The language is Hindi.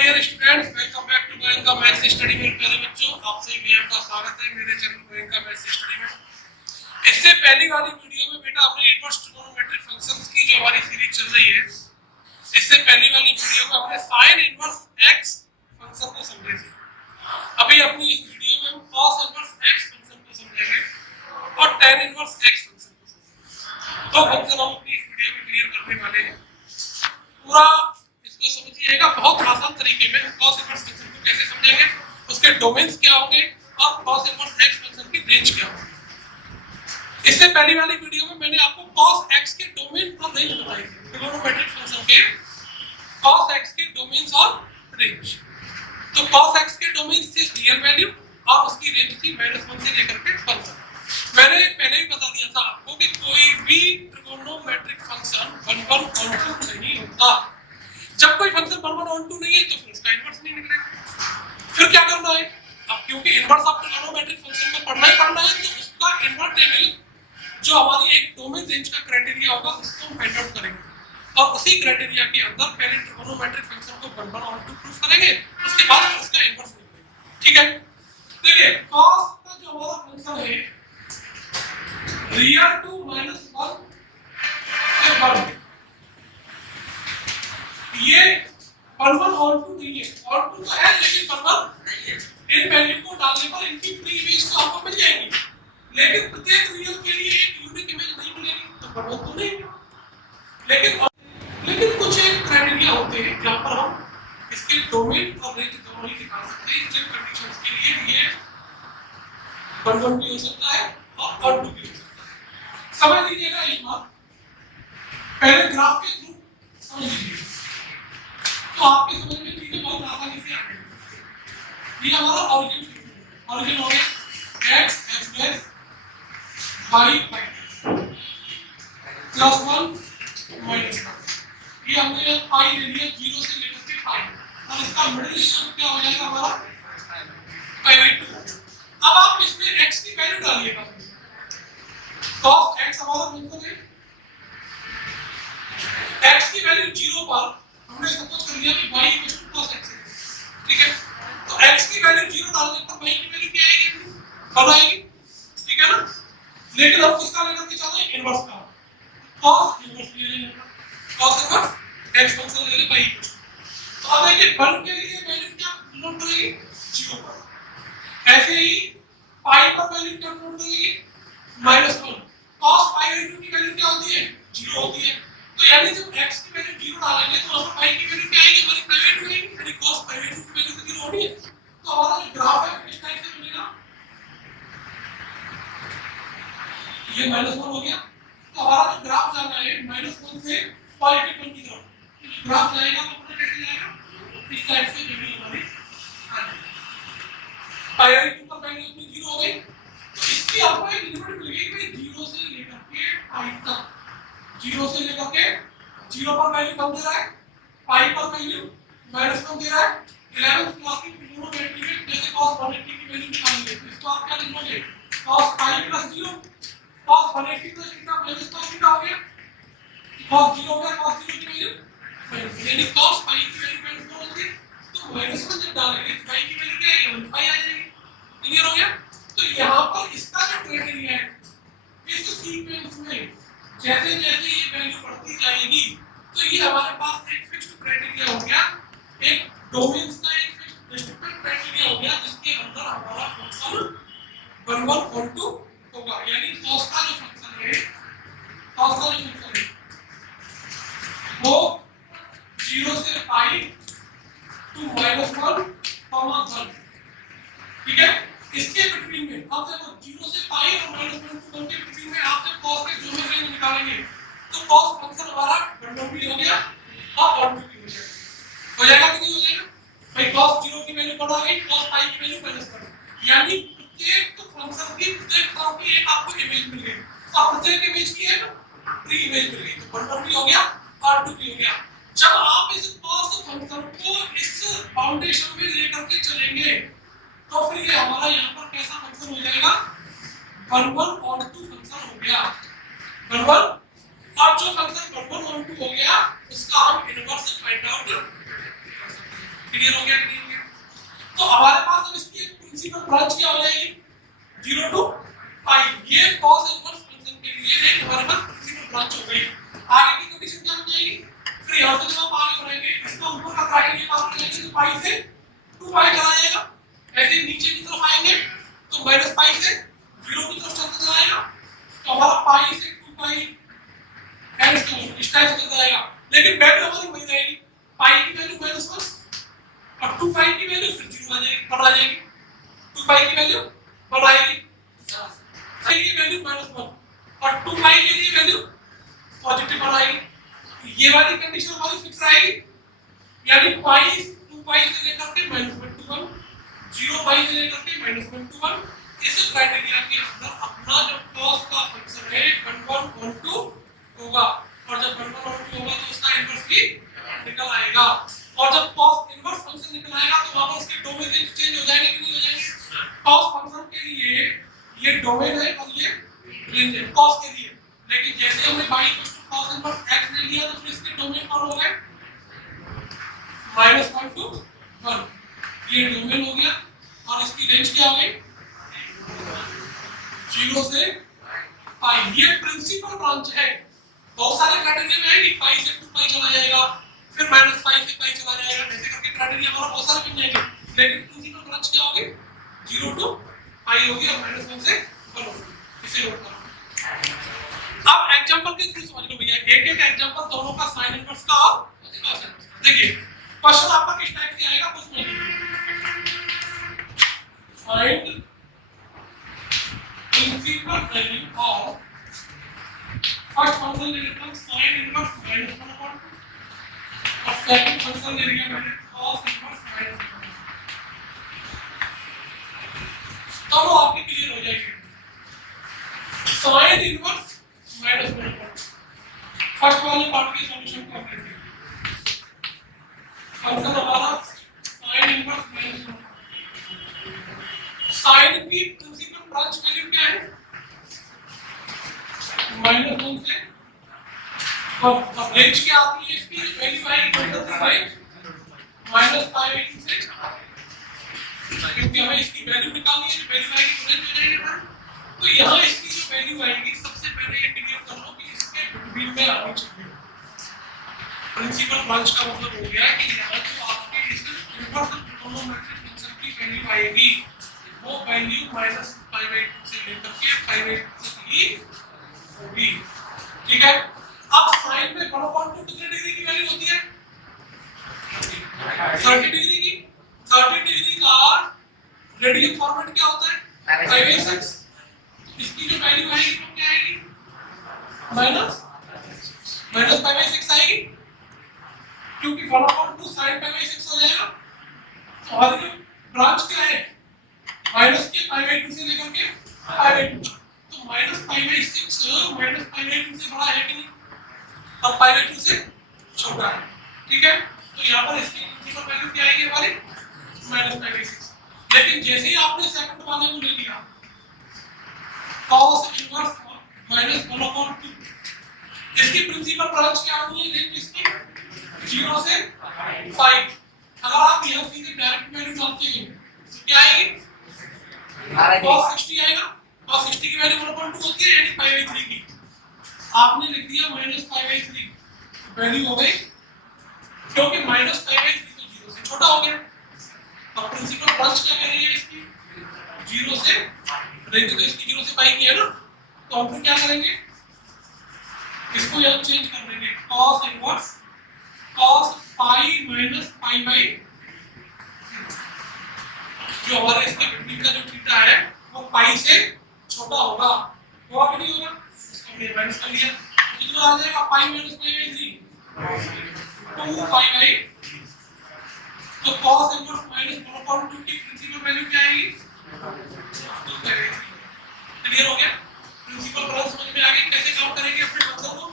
Dear students, welcome back to Goenka maths study में। प्यारे बच्चों, आप सभी भैया का स्वागत है मेरे चैनल गोयंका मैथ्स स्टडी में। इससे पहली वाली वीडियो में बेटा आपने इनवर्स ट्रिगोनोमेट्रिक फंक्शंस की जो हमारी सीरीज चल रही है, इससे पहली वाली वीडियो में हमने sin इनवर्स x फंक्शन को समझे थे। अभी अपनी इस वीडियो में हम cos इनवर्स x फंक्शन को समझेंगे और tan इनवर्स x फंक्शन को समझेंगे। दो फंक्शन हम अपनी इस वीडियो में क्लियर करने वाले हैं। पूरा इसको समझिएगा बहुत आसान तरीके में। cos इनवर्स फंक्शन को कैसे समझेंगे, उसके डोमेन्स क्या होंगे और cos इनवर्स x फंक्शन की रेंज क्या होगी। इससे पहली वाली वीडियो में मैंने आपको cos x के डोमेन और रेंज बताई थी, ट्रिगोनोमेट्रिक फंक्शन के cos x के डोमेन्स और रेंज। तो cos x के डोमेन्स थे रियल वैल्यू और उसकी रेंज थी -1 से लेकर के 1 तक। मैंने पहले ही बता दिया था आपको कि कोई भी ट्रिगोनोमेट्रिक फंक्शन 1 1 और 2 नहीं होता। जब कोई फंक्शन 1 1 और 2 नहीं है तो फिर उसका इनवर्स नहीं निकलेगा। फिर क्या करना है, अब क्योंकि इनवर्स ऑफ ट्रिगोनोमेट्रिक फंक्शन को पढ़ना ही पढ़ना है, तो उसका इनवर्टेबल जो हमारी एक डोमेन रेंज का क्राइटेरिया होगा उसको हम फाइंड आउट करेंगे और उसी क्राइटेरिया के अंदर पहले ट्रिगोनोमेट्रिक फंक्शन को 1 1 और 2 प्रूफ करेंगे, उसके बाद उसका इनवर्स निकलेगा। ठीक है, देखिए cos का जो हमारा फंक्शन है रियल टू -1 से 1, ये 1 1 और 2 नहीं है, और 2 तो है लेकिन 1 1 नहीं है। इन वैल्यू को डालने पर इनकी प्री इमेज तो आपको मिल जाएगी, लेकिन प्रत्येक रियल के लिए एक यूनिक इमेज नहीं मिलेगी, तो 1 1 तो नहीं। लेकिन कुछ एक क्राइटेरिया होते हैं जहां पर हम इसके डोमेन और रेंज दोनों ही निकाल सकते हैं। जिन कंडीशंस के लिए ये 1 1 भी हो सकता है और 2 भी हो सकता है। समझ लीजिएगा एक बात, पहले ग्राफ के थ्रू समझ लीजिए तो आपके समझ में चीजें बहुत आसानी से आ जाएंगी। ये हमारा ऑरिजिन हो गया x x y y plus 1 minus 1। ये हमने पाई ले लिया 0 से लेकर के पाई, और इसका मिडिल टर्म क्या हो जाएगा हमारा π/2। अब आप इसमें x की वैल्यू डालिएगा। cos x हमारा फंक्शन है, x की वैल्यू 0 पर हमने सपोज कर लिया कि y cos x है। ठीक है, तो x की वैल्यू 0 डालने पर y की वैल्यू क्या आएगी, 1 आएगी। ठीक है ना, लेकिन अब किसका लेकर के चलना है, इनवर्स का। cos इनवर्स ले लेंगे, cos इनवर्स x फंक्शन ले ले y। तो अब देखिए 1 के लिए वैल्यू क्या नोट करेंगे, 0 पर। ऐसे ही पाई पर वैल्यू क्या नोट करेंगे, -1। cos π/2 की वैल्यू क्या होती है, 0 होती है। तो यानी जब x की वैल्यू 0 डालेंगे तो वहां पर y की वैल्यू क्या आएगी, हमारी π/2 आएगी, यानी cos π/2 की वैल्यू तो 0 होनी है। तो हमारा जो ग्राफ है इस टाइप से बनेगा, ये -1 हो गया। तो हमारा जो ग्राफ जाना है -1 से पॉजिटिव 1 की तरफ, ग्राफ जाएगा तो पूरा कैसे जाएगा, इस टाइप से वैल्यू हमारी आ जाएगी। π/2 पर वैल्यू अपनी 0 हो गई, तो इसकी आपको एक लिमिट मिल गई कि 0 से लेकर के पाई तक, 0 से लेकर के 0 पर वैल्यू कम दे रहा है, पाई पर वैल्यू -1 दे रहा है। 11th क्लास की ट्रिगोनोमेट्री में जैसे cos 180 की वैल्यू निकालेंगे तो इसको आप क्या लिखोगे, cos π + 0 cos 180 + theta - cos theta हो गया, cos 0 हो गया, cos 0 की वैल्यू यानी cos π की वैल्यू -1 होती है, तो -1 जब डालेंगे तो π की वैल्यू क्या आएगी, 1 π आ जाएगी। क्लियर हो गया। तो यहां पर इसका जो क्राइटेरिया है, इस सीक्वेंस में जैसे जैसे ये वैल्यू बढ़ती जाएगी तो ये हमारे पास एक फिक्स्ड क्राइटेरिया हो गया, एक डोमेन्स का एक फिक्स्ड रिस्ट्रिक्टेड क्राइटेरिया हो गया, जिसके अंदर हमारा फंक्शन 1 1 और 2 होगा। यानी cos का जो फंक्शन है, वो 0 से पाई टू -1 1। ठीक है, इसके बिटवीन में अब देखो 0 से पाई और -1 टू 1 के बिटवीन में आप जब cos के जो में रेंज निकालेंगे तो cos फंक्शन हमारा 1 1 भी हो गया और 1 2 भी हो जाएगा कि नहीं हो जाएगा भाई। cos 0 की वैल्यू बढ़ा गई, cos पाई की वैल्यू -1, यानी प्रत्येक फंक्शन की प्रत्येक टर्म की एक आपको इमेज मिल गई, और प्रत्येक इमेज की एक प्री इमेज मिल गई, तो 1 1 भी हो गया और 2 भी हो गया। जब आप इस cos फंक्शन को इस फाउंडेशन में लेकर के चलेंगे तो फिर ये हमारा यहाँ पर कैसा फंक्शन हो जाएगा, 1 1 और 2 फंक्शन हो गया। 1 1 और जो फंक्शन 1 1 और 2 हो गया उसका हम इनवर्स फाइंड आउट कर सकते हैं। क्लियर हो गया कि नहीं हो गया? तो हमारे पास अब इसकी एक प्रिंसिपल ब्रांच क्या हो जाएगी 0 टू पाई। ये cos इनवर्स फंक्शन के लिए एक हमारे पास प्रिंसिपल ब्रांच हो गई। आगे की कंडीशन क्या हो जाएगी? फिर यहां से जब हम आगे बढ़ेंगे इसका ऊपर का ब्रैकेट ये बात करेंगे तो पाई से 2 पाई चला जाएगा। ऐसे नीचे की तरफ आएंगे तो माइनस पाई से 0 की तरफ चलता जाएगा। तो हमारा पाई से 2 पाई इस टाइप से चलता जाएगा। लेकिन वैल्यू हमारी वही रहेगी, पाई की वैल्यू -1 और 2 पाई की वैल्यू फिर 0 आ जाएगी, बढ़ आ जाएगी। 2 पाई की वैल्यू बढ़ आएगी, पाई की वैल्यू -1 और 2 पाई के लिए वैल्यू पॉजिटिव बढ़ आएगी। ये वाली कंडीशन हमारी फिक्स रहेगी, यानी पाई 2 पाई से लेकर के -1 to 1, 0 पाई से लेकर के -1 to 1। इस क्राइटेरिया के अंदर अपना जो cos का फंक्शन है 1 1 1 2 होगा, और जब 1 1 1 2 होगा तो उसका इनवर्स भी निकल आएगा। और जब cos इनवर्स फंक्शन निकल आएगा तो वहां पर उसके डोमेन चेंज हो जाएंगे कि नहीं हो जाएंगे? cos फंक्शन के लिए ये डोमेन है और ये रेंज है cos के लिए। लेकिन जैसे हमने y cos इनवर्स x ले लिया तो फिर इसके डोमेन कौन हो गए? -1 to 1, ये डोमेन हो गया। और इसकी रेंज क्या हो गई? 0 से पाई। ये प्रिंसिपल ब्रांच है। बहुत सारे क्राइटेरिया में है कि पाई से 2 पाई चला जाएगा, फिर -पाई से पाई चला जाएगा, ऐसे करके क्राइटेरिया हमारा बहुत सारे बन जाएंगे। लेकिन प्रिंसिपल ब्रांच क्या होगी? 0 टू पाई होगी और -1 से 1 होगी। इसे नोट करो। अब एग्जांपल के थ्रू समझ लो भैया, एक एक एग्जांपल दोनों का साइन इनवर्स का और cos इनवर्स। देखिए क्वेश्चन आपका किस टाइप से आएगा कुछ नहीं, find principal value of first function ले लेता हूं sin इनवर्स -1/2 और सेकंड फंक्शन ले लिया मैंने cos इनवर्स -1/2। दोनों आपके क्लियर हो जाएंगे। sin इनवर्स -1/2 फर्स्ट वाले पार्ट के सॉल्यूशन को आप देखिए। फंक्शन हमारा sin इनवर्स -1/2। sin की प्रिंसिपल ब्रांच वैल्यू क्या है? -1 से अब रेंज क्या आती है इसकी वैल्यू आएगी -π/2 से, क्योंकि हमें इसकी वैल्यू निकालनी है, वैल्यू आएगी तो रेंज हो जाएगी। तो यहाँ इसकी जो वैल्यू आएगी सबसे पहले ये क्लियर कर लो कि इसके बिटवीन में आनी चाहिए। प्रिंसिपल ब्रांच का मतलब हो गया कि यहाँ जो आपके इस इनवर्स ट्रिगोनोमेट्रिक फंक्शन की वैल्यू आएगी वो वैल्यू -π/2 से लेकर के π/2 तक ही होगी। ठीक है। अब साइन में 1/2 कितने डिग्री की वैल्यू होती है? 30 डिग्री की। 30 डिग्री का रेडियन फॉर्मेट क्या होता है? π/6। इसकी जो वैल्यू आएगी वो क्या आएगी? -π/6 आएगी, क्योंकि 1/2 sin π/6 हो जाएगा। तो हमारी जो ब्रांच क्या है? माइनस के π/2 से लेकर के π/2। तो -π/6 -π/2 से बड़ा है कि नहीं? और π/2 से छोटा है। ठीक है। तो यहाँ पर इसकी प्रिंसिपल वैल्यू क्या आएगी हमारी? -π/6। लेकिन जैसे ही आपने सेकंड वाले को ले लिया cos इनवर्स -1/2, इसकी प्रिंसिपल ब्रांच क्या होनी है? रेंज इसकी 0 से पाई। अगर आप यहाँ सीधे डायरेक्ट वैल्यू जानते हैं तो क्या आएगी? cos 60 आएगा। cos 60 की वैल्यू 1/2 होती है, यानी π/3 की। आपने लिख दिया -π/3, वैल्यू हो गई, क्योंकि -π/3 तो 0 से छोटा हो गया। अब प्रिंसिपल ब्रांच क्या कर रही है इसकी? 0 से, रेंज तो इसकी 0 से पाई की है ना, तो हम फिर क्या करेंगे? इसको यहाँ चेंज कर देंगे, cos इनवर्स cos पाई -π/3, जो हमारे इसके बिटवीन का जो थीटा है वो पाई से छोटा होगा। होगा कि नहीं होगा? इसको हमने माइनस कर लिया, कितना आ जाएगा? पाई -π/3 2 पाई। तो cos इनवर्स -1/2 की प्रिंसिपल वैल्यू क्या आएगी? 2 पाई। क्लियर हो गया? प्रिंसिपल ब्रांच समझ में आ गई, कैसे काम करेंगे अपने फंक्शन को?